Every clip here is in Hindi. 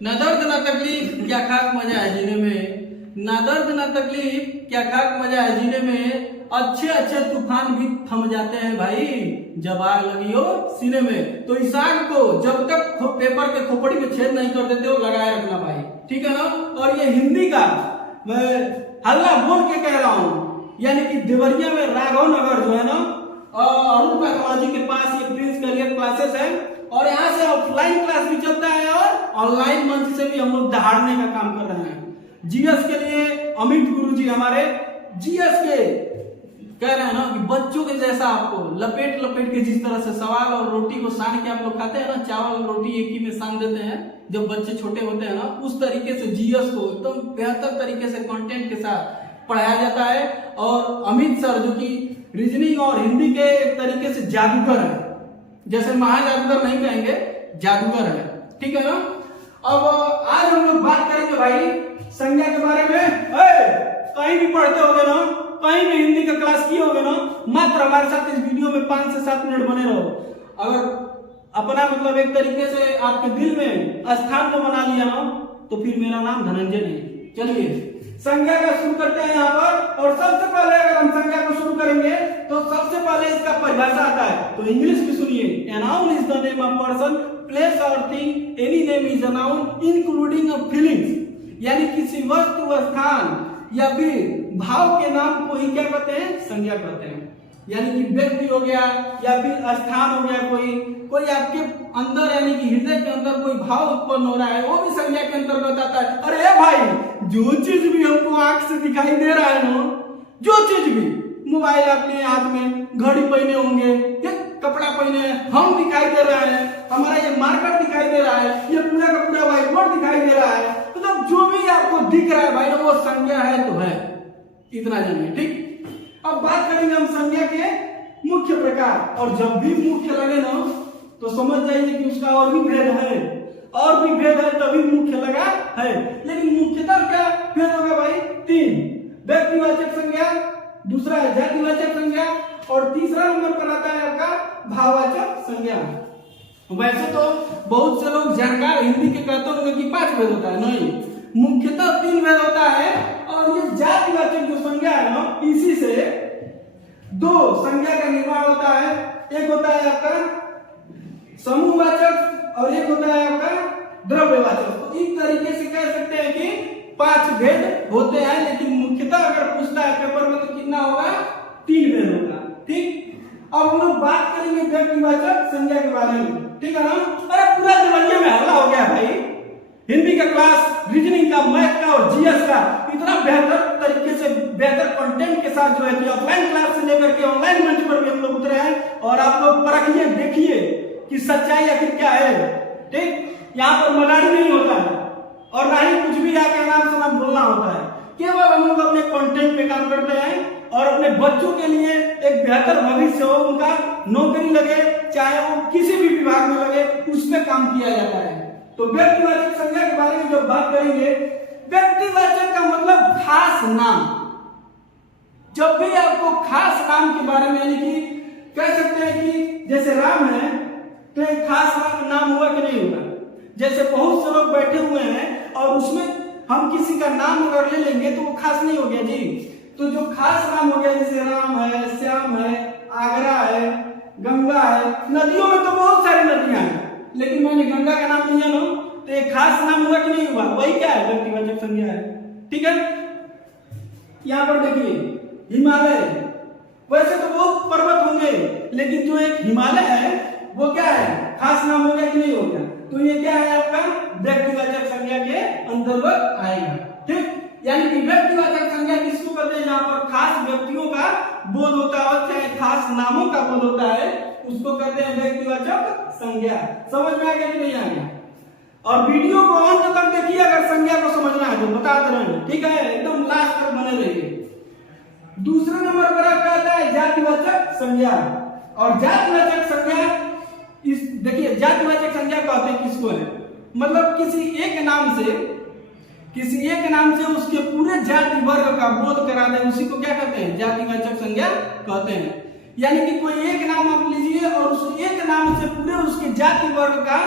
ना दर्द ना तकलीफ क्या खाक मजा है जीने में, ना दर्द ना तकलीफ क्या खाक मजा है जीने में। अच्छे अच्छे तूफान भी थम जाते हैं भाई जब आग लगी हो सीने में। तो इस आग को जब तक पेपर के खोपड़ी में छेद नहीं कर देते हो लगाए रखना भाई, ठीक है ना। और ये हिंदी का मैं हल्ला बोल के कह रहा हूँ, यानी कि देवरिया में राघव नगर जो है ना अरुण पैथोलॉजी के पास ये प्रिंस करियर क्लासेस है, और यहाँ से ऑफलाइन क्लास भी चलता है और ऑनलाइन मंच से भी हम लोग दहाड़ने का काम कर रहे हैं। जीएस के लिए अमित गुरुजी हमारे जीएस के कह रहे हैं ना कि बच्चों के जैसा आपको लपेट लपेट के जिस तरह से सवाल और रोटी को सान के आप लोग खाते हैं ना, चावल रोटी एक ही में सान देते हैं जब बच्चे छोटे होते हैं ना, उस तरीके से जीएस को एकदम बेहतर तरीके से कंटेंट के साथ पढ़ाया जाता है। और अमित सर जो कि रीजनिंग और हिंदी के एक तरीके से जादूगर है, जैसे महाजादूगर नहीं कहेंगे, जादूगर है, ठीक है ना। अब आज हम लोग बात करेंगे भाई संज्ञा के बारे में। कहीं भी पढ़ते होगे ना, कहीं भी हिंदी का क्लास किए होगे ना, मात्र हमारे साथ इस वीडियो में 5 से 7 मिनट बने रहो। अगर अपना मतलब एक तरीके से आपके दिल में स्थान को बना लिया ना, तो फिर मेरा नाम धनंजय नहीं। चलिए संज्ञा का शुरू करते हैं यहाँ पर। और सबसे पहले अगर हम संज्ञा को शुरू करेंगे तो सबसे पहले इसका परिभाषा आता है, तो इंग्लिश में सुनिए। A noun is the name of person, place or thing. Any name is a noun including a feelings. यानी किसी वस्तु, स्थान या फिर भाव के नाम को ही क्या कहते हैं, संज्ञा कहते हैं। यानी कि व्यक्ति हो गया या फिर स्थान हो गया, कोई आपके अंदर यानी कि हृदय के अंदर कोई भाव उत्पन्न हो रहा है, वो भी संज्ञा के अंतर्गत आता है। अरे भाई जो चीज भी हमको आंख से दिखाई दे रहा है ना, जो चीज भी, मोबाइल अपने हाथ में, घड़ी पहने होंगे, कपड़ा पहने, हम दिखाई दे रहा है, हमारा ये मार्कर दिखाई दे रहा है, ये पूरा का पूरा व्हाइट बोर्ड दिखाई दे रहा है, मतलब जो भी आपको दिख रहा है भाई वो संज्ञा है तो है, इतना जानिए, ठीक। अब बात करेंगे हम संज्ञा के मुख्य प्रकार। और जब भी मुख्य लगे ना तो समझ जाइए कि उसका और भी भेद है, और भी भेद है तभी मुख्य लगा है। लेकिन मुख्यतः क्या भेद होगा भाई? 3, व्यक्तिवाचक संज्ञा, दूसरा है जातिवाचक संज्ञा, और तीसरा नंबर पर आता है आपका भाववाचक संज्ञा। वैसे तो बहुत से लोग जानकार हिंदी के कहते होंगे कि 5 भेद होता है, नहीं, मुख्यतः 3 भेद होता है। और ये जातिवाचक जो संज्ञा है ना, इसी से 2 संज्ञा का निर्माण होता है। एक होता है आपका समूहवाचक और एक होता है आपका द्रव्यवाचक। तो इस तरीके से कह सकते हैं कि 5 भेद होते हैं, लेकिन मुख्यतः अगर पूछता है पेपर में तो कितना होगा? 3 भेद होगा, ठीक। अब हम लोग बात करेंगे व्यक्तिवाचक संज्ञा के बारे में, ठीक है ना। अरे पूरा देवरिया में हल्ला हो गया भाई, हिंदी का क्लास, रीजनिंग का, मैथ का और जीएस का इतना बेहतर तरीके से बेहतर कंटेंट के साथ जो है कि ऑफलाइन क्लास से लेकर के ऑनलाइन मंच पर भी हम लोग उतरे हैं। और आप लोग परखिए, देखिए कि सच्चाई आखिर क्या है, ठीक। यहाँ पर मजाक नहीं होता है और ना ही कुछ भी आके नाम से नाम बोलना होता है। केवल हम लोग अपने कंटेंट पे काम करते हैं और अपने बच्चों के लिए एक बेहतर भविष्य हो, उनका नौकरी लगे, चाहे वो किसी भी विभाग में लगे, उस पर काम किया जाता है। तो व्यक्तिवाचक संज्ञा के बारे में जब बात करेंगे, व्यक्तिवाचक का मतलब खास नाम। जब भी आपको खास नाम के बारे में, यानी कि कह सकते हैं कि जैसे राम है तो एक खास नाम हुआ कि नहीं हुआ। जैसे बहुत से लोग बैठे हुए हैं और उसमें हम किसी का नाम अगर ले लेंगे तो वो खास नहीं हो गया जी। तो जो खास नाम हो गया, जैसे राम है, श्याम है, आगरा है, गंगा है, नदियों में तो बहुत सारी नदियां हैं, लेकिन मैंने गंगा का नाम लिया ना, तो एक खास नाम हुआ कि नहीं हुआ? वही क्या है? व्यक्तिवाचक संज्ञा है, ठीक है। यहाँ पर देखिए हिमालय, वैसे तो बहुत पर्वत होंगे, लेकिन जो एक हिमालय है वो क्या है? खास नाम हो गया कि नहीं हो गया? तो ये क्या है आपका? व्यक्तिवाचक संज्ञा के अंतर्गत आएगा, ठीक। यानी कि व्यक्तिवाचक संज्ञा किसको कहते हैं? जहां पर खास व्यक्तियों का बोध होता है, चाहे खास नामों का बोध होता है, उसको कहते हैं व्यक्तिवाचक संज्ञा। समझ में आ गया कि नहीं आ गया? और वीडियो को अंत तक देखिए, अगर संज्ञा को समझना है तो बताते रहेंगे, ठीक है, एकदम लास्ट तक बने रहिए। दूसरे नंबर पर आपका आता है जातिवाचक संज्ञा। और जातिवाचक संज्ञा, इस देखिए जातिवाचक संज्ञा कहते हैं किसको है? मतलब किसी एक नाम से उसके पूरे जाति वर्ग का बोध करा दे, उसी को क्या कहते हैं? जातिवाचक संज्ञा कहते हैं। यानी कि कोई एक नाम आप लीजिए और उस एक नाम से पूरे उसके जाति वर्ग का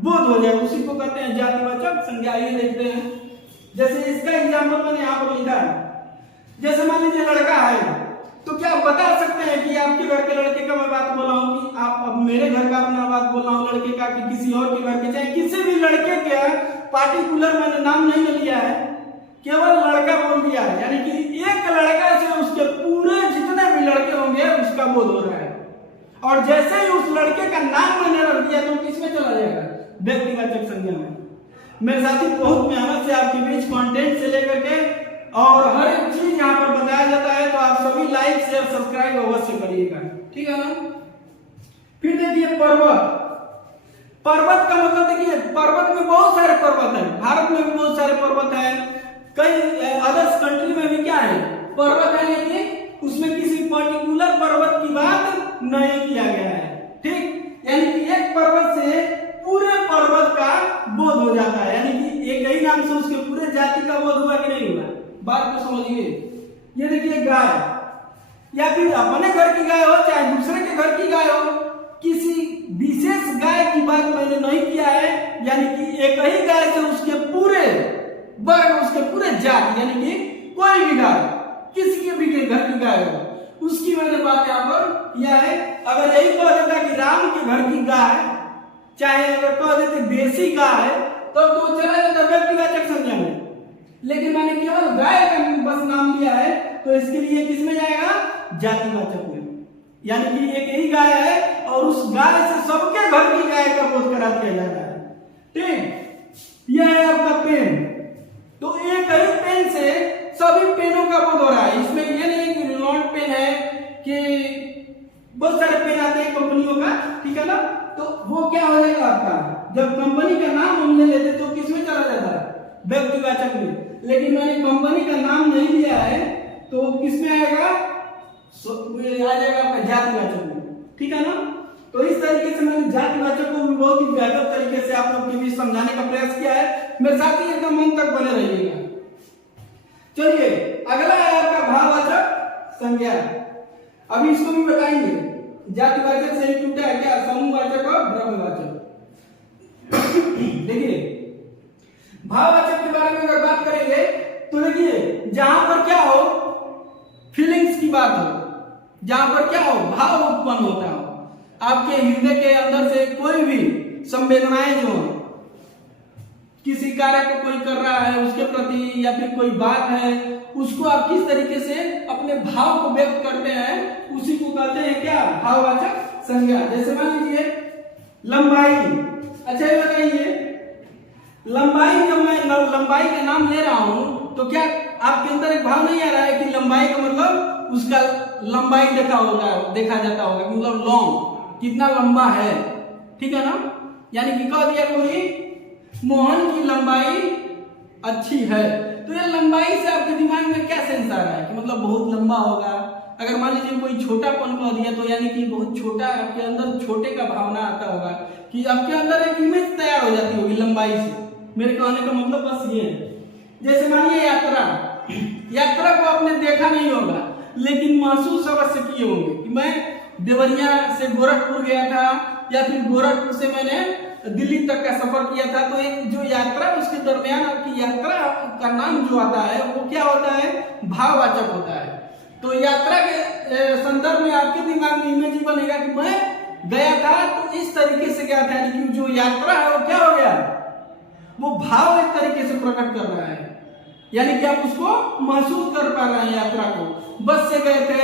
बोध हो जाए, उसी को कहते हैं जातिवाचक संज्ञा। ये देखते हैं, जैसे इसका एग्जाम्पल मैंने यहाँ पर लिखा है। जैसे मान लीजिए लड़का है, तो क्या आप बता सकते हैं कि आपके घर के लड़के का मैं बात बोल रहा हूँ कि आप अब मेरे घर का अपना बात बोल रहा हूँ लड़के का, कि किसी और के घर के, चाहे किसी भी लड़के का पार्टिकुलर मैंने नाम नहीं लिया है, केवल लड़का बोल दिया है, यानी कि एक लड़का से उसके पूरे जितने भी लड़के होंगे उसका बोध हो रहा है। और जैसे ही उस लड़के का नाम मैंने रख दिया तो किसमें चला जाएगा? व्यक्तिवाचक संज्ञा में। मेरे साथी बहुत मेहनत से आपके बीच कंटेंट से लेकर के और हर एक चीज यहाँ पर बताया जाता है, तो आप सभी लाइक शेयर सब्सक्राइब अवश्य करिएगा, ठीक है ना। फिर देखिए पर्वत। पर्वत का मतलब देखिए, पर्वत में बहुत सारे पर्वत है, भारत में भी बहुत सारे पर्वत है, कई अदर्स कंट्री में भी क्या है पर्वत है, लेकिन उसमें किसी पर्टिकुलर पर्वत की बात नहीं किया गया है, ठीक। यानी कि एक पर्वत से पूरे पर्वत का बोध हो जाता है, यानी कि एक ही नाम से उसके पूरे जाति का बोध हुआ कि नहीं हुआ, बात को समझिए। ये देखिए गाय, या फिर अपने घर की गाय हो चाहे दूसरे के घर की गाय हो, किसी विशेष गाय की बात मैंने नहीं किया है, यानी कि एक ही गाय से उसके पूरे वर्ग, उसके पूरे जाति, यानी कि कोई भी गाय, किसी के भी घर की गाय हो, उसकी मैंने बात यहाँ पर किया है। अगर यही कह देता कि राम के घर की गाय, चाहे अगर कह देते देसी गाय, तो चला जाता व्यक्तिवाचक संज्ञा में, लेकिन मैंने केवल गाय का बस नाम लिया है, तो इसके लिए किसमें जाएगा? जातिवाचक में। यानी कि एक ही गाय है और उस गाय से सबके घर की गाय का बोध करा दिया जाता है, ठीक। यह है आपका पेन, तो एक ही पेन से सभी पेनों का बोध हो रहा है। इसमें यह नहीं कि रिनॉल्ट पेन है, कि बहुत सारे पेन आते हैं कंपनियों का, ठीक है ना, तो वो क्या हो जाएगा आपका, जब कंपनी का नाम हम ले लेते तो किसमें चला जाता है? व्यक्तिवाचक में। लेकिन मैंने कंपनी का नाम नहीं लिया है, तो किसमें आएगा? आ जाएगा आपका जातिवाचक में, ठीक है ना। तो इस तरीके से मैंने जातिवाचक को भी बहुत ही बेहतर तरीके से आप लोग के बीच समझाने का प्रयास किया है। मेरे साथ ही एकदम मन तक बने रहिएगा। चलिए अगला है आपका भाववाचक संज्ञा। अभी इसको भी बताएंगे, जातिवाचक से ही टूटा है क्या? समूहवाचक और द्रव्यवाचक। देखिए भाववाचक के बारे में अगर बात करेंगे तो देखिए, जहां पर क्या हो, फीलिंग्स की बात हो, जहां पर क्या हो, भाव उत्पन्न होता हो, आपके हृदय के अंदर से कोई भी संवेदनाएं जो हो, किसी कार्य को कोई कर रहा है उसके प्रति, या फिर कोई बात है, उसको आप किस तरीके से अपने भाव को व्यक्त करते हैं, उसी को कहते हैं क्या? भाववाचक संज्ञा। जैसे मान लीजिए लंबाई। अच्छा ये बताइए, लंबाई, जब मैं लंबाई का नाम ले रहा हूं तो क्या आपके अंदर एक भाव नहीं आ रहा है कि लंबाई का मतलब उसका लंबाई देखा जाता होगा, मतलब लॉन्ग, कितना लंबा है, ठीक है ना। यानी कि कह दिया कोई मोहन की लंबाई अच्छी है, तो ये लंबाई से आपके दिमाग में क्या सेंस आ रहा है कि मतलब बहुत लंबा होगा। अगर मान लीजिए कोई छोटापन कह दिया तो यानी कि बहुत छोटा, आपके अंदर छोटे का भावना आता होगा, कि आपके अंदर एक इमेज तैयार हो जाती होगी लंबाई से। मेरे कहने का मतलब बस ये है। जैसे मानिए यात्रा को आपने देखा नहीं होगा, लेकिन महसूस अवश्य किए होंगे कि मैं देवरिया से गोरखपुर गया था, या फिर गोरखपुर से मैंने दिल्ली तक का सफर किया था। तो एक जो यात्रा, उसके दरमियान आपकी यात्रा का नाम जो आता है वो क्या होता है? भाववाचक होता है। तो यात्रा के संदर्भ में आपके दिमाग में इमेज ही बनेगा कि मैं गया था, तो इस तरीके से गया था, लेकिन जो यात्रा है वो क्या हो गया? वो भाव एक तरीके से प्रकट कर रहा है, यानी कि आप उसको महसूस कर पा रहे हैं यात्रा को। बस से गए थे,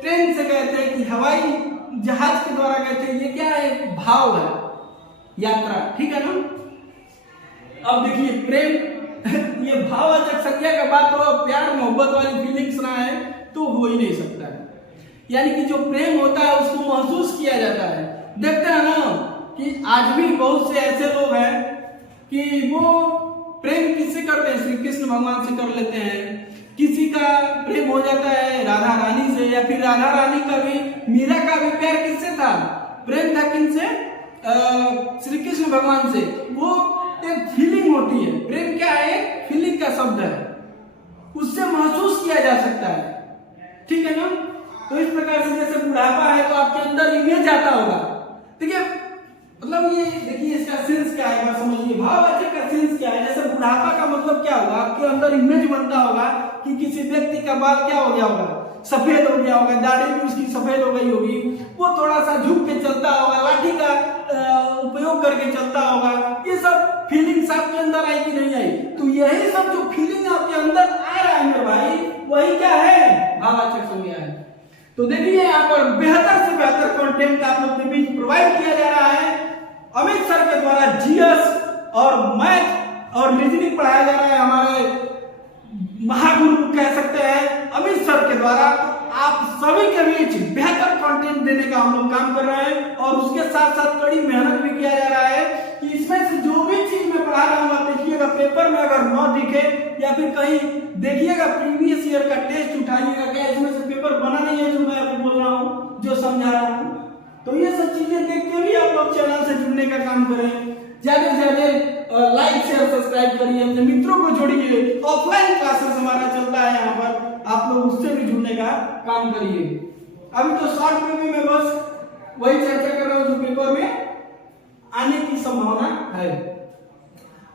ट्रेन से गए थे, कि हवाई जहाज के द्वारा गए थे, ये क्या है? भाव है, यात्रा, ठीक है ना। अब देखिए प्रेम, ये भाववाचक संज्ञा का बात हो, प्यार मोहब्बत वाली फीलिंग्स ना है तो हो ही नहीं सकता है। यानी कि जो प्रेम होता है उसको महसूस किया जाता है। देखते हैं ना कि आज भी बहुत से ऐसे लोग हैं कि वो प्रेम किससे करते हैं? श्री कृष्ण भगवान से कर लेते हैं। किसी का प्रेम हो जाता है राधा रानी से, या फिर राधा रानी का भी, मीरा का भी प्यार किससे था? प्रेम था किनसे? श्री कृष्ण भगवान से। वो एक फीलिंग होती है, प्रेम क्या है? फीलिंग का शब्द है, उससे महसूस किया जा सकता है, ठीक है ना। तो इस प्रकार से जैसे बुढ़ापा है तो आपके अंदर इमेज आता होगा। देखिए मतलब ये देखिए इसका सेंस क्या है, समझिए भाववाचक का सेंस क्या है। जैसे बुढ़ापा का मतलब क्या होगा, आपके अंदर इमेज बनता होगा कि किसी व्यक्ति का बाल क्या हो गया होगा, सफेद हो गया होगा, दाढ़ी भी उसकी सफेद हो गई होगी, वो थोड़ा सा झुक के चलता होगा, लाठी का उपयोग करके चलता होगा। ये सब फीलिंग्स आपके अंदर आई कि नहीं आई? तो यही सब जो फीलिंग आपके अंदर आ रहा है मेरे भाई, वही क्या है, भाववाचक संज्ञा है। तो देखिए यहाँ पर बेहतर से बेहतर कंटेंट आप लोग के बीच प्रोवाइड किया जा रहा है। अमित सर के द्वारा जीएस और मैथ और रीजनिंग पढ़ाया जा रहा है, हमारे महागुरु कह सकते हैं अमित सर के द्वारा। आप सभी के बीच बेहतर कंटेंट देने का हम लोग काम कर रहे हैं और उसके साथ साथ कड़ी मेहनत भी किया जा रहा है कि इसमें से जो भी चीज मैं पढ़ा रहा हूँ आप देखिएगा, पेपर में अगर न दिखे या फिर कहीं देखिएगा प्रीवियस ईयर का टेस्ट उठाइएगा, क्या इसमें से पेपर बना नहीं है जो मैं आपको बोल रहा हूँ, जो समझा रहा हूँ। तो ये सब चीजें देख के भी आप लोग चैनल से जुड़ने का काम करें, ज्यादा से ज्यादा लाइक शेयर सब्सक्राइब करिए, अपने मित्रों को जोड़िए। ऑफलाइन क्लासेस हमारा चलता है यहाँ पर, आप लोग उससे भी जुड़ने का काम करिए। अभी तो शॉर्ट में मैं बस वही चर्चा कर रहा हूँ जो पेपर में आने की संभावना है।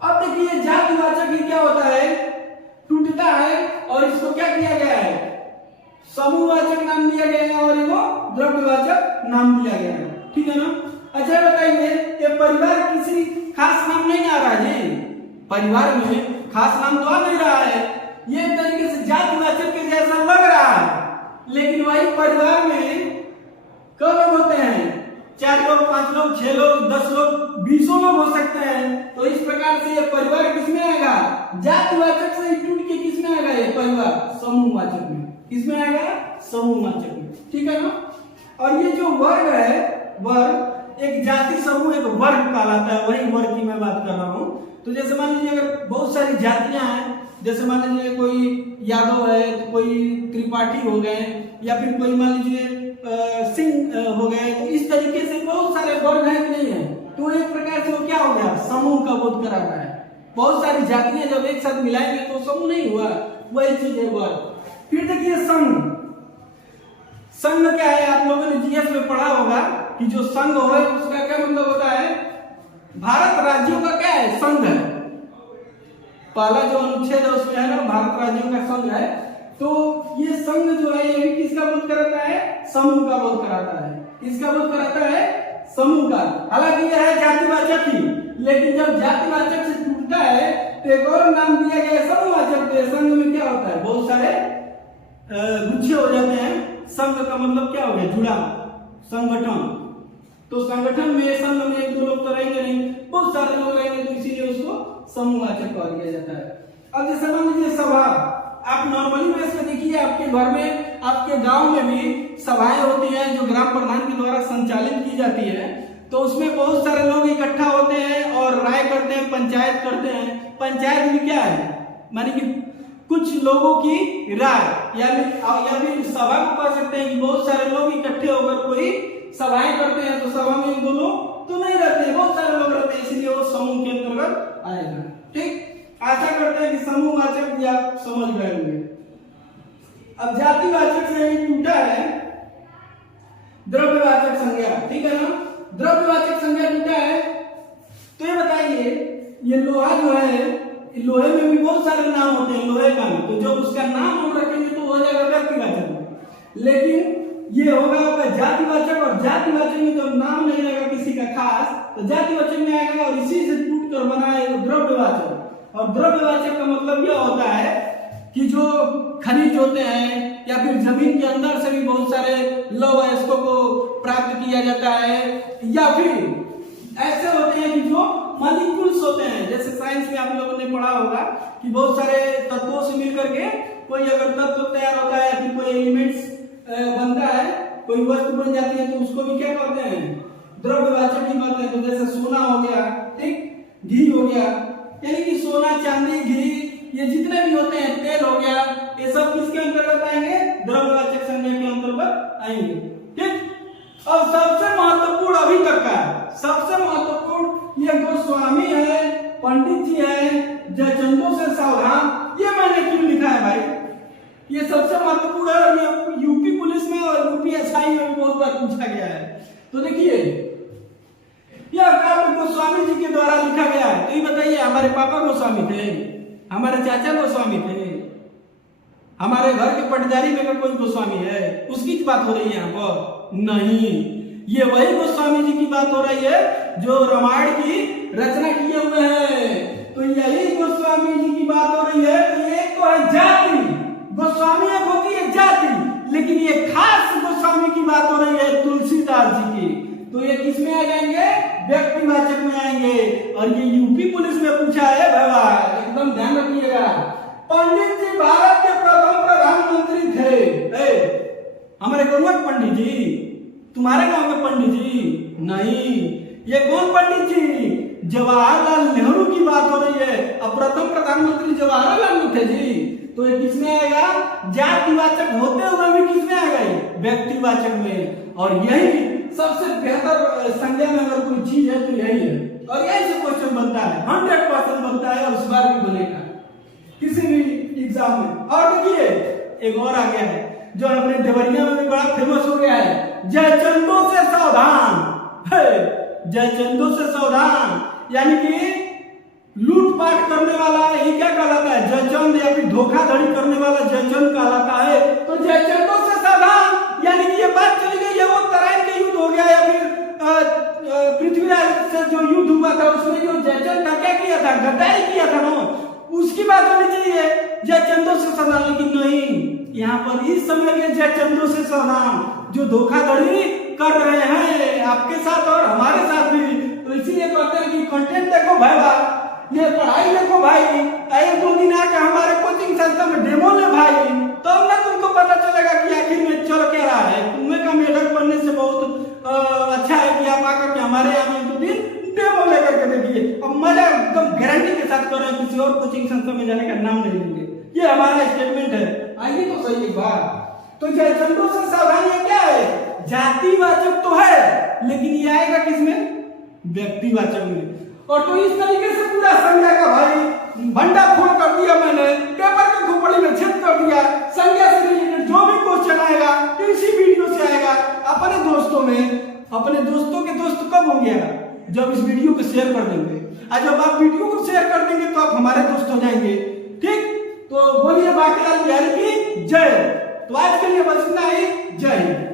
अब देखिए जातिवाचक ही क्या होता है, टूटता है और इसको क्या किया गया है, समूहवाचक नाम दिया गया है और इनको द्रव्यवाचक नाम दिया गया है, ठीक है ना। अच्छा बताइए, ये परिवार किसी खास नाम नहीं आ रहा जी, परिवार में खास नाम तो आ नहीं रहा है, ये एक तरीके से जातिवाचक के जैसा लग रहा है, लेकिन वही परिवार में कई लोग होते हैं, 4 लोग, 5 लोग, 6 लोग, 10 लोग, 20 लोग हो सकते हैं। तो इस प्रकार से ये परिवार किसमें आएगा, जातिवाचक से टूट के किसमें आएगा, ये परिवार समूहवाचक में, किसमें आएगा, समूहवाचक में, ठीक है ना। और ये जो वर्ग है, वर्ग एक जाति समूह एक वर्ग कहलाता है, वही वर्ग की मैं बात कर रहा हूँ। तो जैसे मान लीजिए अगर बहुत सारी जातियां हैं, जैसे मान लीजिए कोई यादव है तो कोई त्रिपाठी हो गए, या फिर कोई मान लीजिए सिंह हो गए, तो इस तरीके से बहुत सारे वर्ग हैं कि नहीं है, तो एक प्रकार से वो क्या हो गया, समूह का बोध कराता है। बहुत सारी जातियां जब एक साथ मिलाएंगे तो समूह नहीं हुआ, वही चीज है वर्ग। फिर देखिए संघ, संघ क्या है, आप लोगों ने जीएस में पढ़ा होगा कि जो संघ हो उसका क्या मतलब होता है, भारत राज्यों का क्या है, संघ है। पहला जो अनुच्छेद है उसमें है ना, भारत राज्यों का संघ है। तो ये संघ जो है ये किसका बोध कराता है, समूह का बोध कराता है। किसका बोध कराता है, समूह का। हालांकि यह है जातिवाचक ही, लेकिन जब जातिवाचक से टूटता है तो एक और नाम दिया गया है समूहवाचक। तो संघ में क्या होता है, बहुत सारे गुच्छे हो जाते हैं। संघ का मतलब क्या हो गया, जुड़ा, संगठन। तो संगठन में, संघ में 1-2 लोग तो रहेंगे नहीं, बहुत सारे लोग रहेंगे, तो इसीलिए उसको समूहवाचक कहा दिया जाता है। अब जैसे मान लीजिए सभा, आप नॉर्मली बेस में देखिए आपके घर में, आपके गांव में भी सभाएं होती हैं जो ग्राम प्रधान के द्वारा संचालित की जाती है। तो उसमें बहुत सारे लोग इकट्ठा होते हैं और राय करते हैं, पंचायत करते हैं। पंचायत में क्या है, माने कि कुछ लोगों की राय, या फिर सभा को कह सकते हैं कि बहुत सारे लोग इकट्ठे होकर कोई सभाएं करते हैं। तो सभा में 1-2 लोग तो नहीं रहते, बहुत सारे लोग रहते हैं, इसलिए वो समूह के अंतर्गत आएगा। ठीक, आशा करते हैं कि समूहवाचक भी आप समझ गए होंगे। अब जातिवाचक से ही टूटा है द्रव्यवाचक संज्ञा, ठीक है ना। द्रव्यवाचक संज्ञा टूटा है, तो ये बताइए, ये लोहा जो है, लोहे में भी बहुत सारे नाम होते हैं, लोहे का। तो जब उसका नाम हम रखेंगे तो हो जाएगा व्यक्तिवाचक, लेकिन ये होगा जातिवाचक। और जातिवाचक में जब नाम नहीं रहेगा किसी का खास, तो जातिवाचक में आएगा और इसी से टूट कर बना है द्रव्यवाचक। और द्रव्यवाचक का मतलब यह होता है कि जो खनिज होते हैं या फिर जमीन के अंदर से भी बहुत सारे लौह अयस्कों को प्राप्त किया जाता है, या फिर ऐसे होते हैं कि जो मॉलिक्यूल्स होते हैं। जैसे साइंस में आप लोगों ने पढ़ा होगा कि बहुत सारे तत्वों से मिलकर के कोई अगर तत्व तैयार होता है या फिर कोई एलिमेंट्स बनता है, कोई वस्तु बन जाती है, तो उसको भी क्या कहते हैं, द्रव्यवाचक ही कहते हैं। तो जैसे सोना हो गया, ठीक, घी हो गया, यानी कि सोना, चांदी, घी, ये जितने भी होते हैं, तेल हो गया, ये सब किसके अंतर्गत आएंगे, द्रव्यवाचक संज्ञा के अंतर्गत आएंगे। ठीक, अब सबसे महत्वपूर्ण अभी तक का, सबसे महत्वपूर्ण ये गोस्वामी है, पंडित जी है, जयचंदों से सावधान, ये मैंने क्यों लिखा है भाई, ये सबसे महत्वपूर्ण है। और ये यूपी पुलिस में और यूपीएसआई में भी बहुत बार पूछा गया है। तो देखिए यह काव्य गोस्वामी जी के द्वारा लिखा गया है। तो ये बताइए, हमारे पापा गोस्वामी थे, हमारे चाचा गोस्वामी थे, हमारे घर के पटदारी में अगर कोई गोस्वामी है उसकी बात हो रही है यहाँ पर? नहीं, ये वही गोस्वामी जी की बात हो रही है जो रामायण की रचना किए हुए हैं। तो यही गोस्वामी जी की बात हो रही है। तो ये तो है जाति, गोस्वामी एक होती है जाति, लेकिन ये खास गोस्वामी की बात हो रही है तुलसीदास जी की। तो ये किस में आ जाएंगे? व्यक्तिवाचक में आएंगे। और ये यूपी पुलिस में पूछा है बाबा, एकदम ध्यान रखिएगा। पंडित जी भारत के प्रथम प्रधानमंत्री थे। हमारे गौरव पंडित जी, तुम्हारे गांव में पंडित जी नहीं, ये कौन पंडित जी? जवाहरलाल नेहरू की बात हो रही है। अब प्रथम प्रधानमंत्री जवाहरलाल नेहरू थे जी। तो ये किसमें आएगा? जातिवाचक होते हुए भी किसमें आएगा? व्यक्तिवाचक में। और यही सबसे बेहतर संज्ञा में अगर कोई चीज है तो यही है। और यही से क्वेश्चन बनता है, 100% बनता है, और इस बार भी बनेगा किसी भी एग्जाम में। और देखिए एक और आ गया है जो अपने देवरिया में भी बड़ा फेमस हो गया है, जयचंदों से सावधान। जयचंदों से सावधान यानी कि लूटपाट करने वाला ये क्या कहलाता है? जयचंद, या फिर धोखाधड़ी करने वाला जयचंद कहलाता है। तो जयचंदों से सावधान यानी कि ये बात चली गई है, वो तराइन का युद्ध हो गया या फिर पृथ्वीराज से जो युद्ध हुआ था उसमें जो जयचंद का क्या किया था? गद्दारी किया था ना, उसकी बात होनी चाहिए जयचंदों से सावधान। लेकिन नहीं, यहाँ पर इस समय के जयचंदों से सावधान जो धोखाधड़ी कर रहे हैं आपके साथ और हमारे साथ भी। तो इसीलिए कहते हैं कि कंटेंट देखो भाई, ये पढ़ाई देखो भाई, एक दो दिन आके हमारे कोचिंग सेंटर में डेमो ले भाई, तब तो ना तुमको पता चलेगा कि आखिर में चल क्या रहा है। तुम्हें का मेढक बनने से बहुत अच्छा है कि आप आकर के हमारे यहाँ में दो दिन डेमो लेकर के देखिए। अब मजा एकदम गारंटी के साथ कर रहे हैं, किसी और कोचिंग सेंटर में जाने का नाम नहीं लेंगे। ये हमारा स्टेटमेंट है। आइए तो सही एक बार। तो जयचंदों से सावधान ये क्या है? जातिवाचक तो है, लेकिन ये आएगा किसमें? व्यक्तिवाचक में। और तो इस तरीके से पूरा संज्ञा का भाई भंडाफोड़ कर दिया मैंने, पेपर के खोपड़ी में छेद कर दिया। संज्ञा से रिलेटेड जो भी क्वेश्चन आएगा इसी वीडियो से आएगा अपने दोस्तों में। अपने दोस्तों के दोस्त कब होंगे? जब इस वीडियो को शेयर कर देंगे। और जब आप वीडियो को शेयर कर देंगे तो आप हमारे दोस्त हो जाएंगे। ठीक, तो बोलिए बांकीलाल बिहारी की जय। तो आज के लिए बस इतना ही। जय हिंद।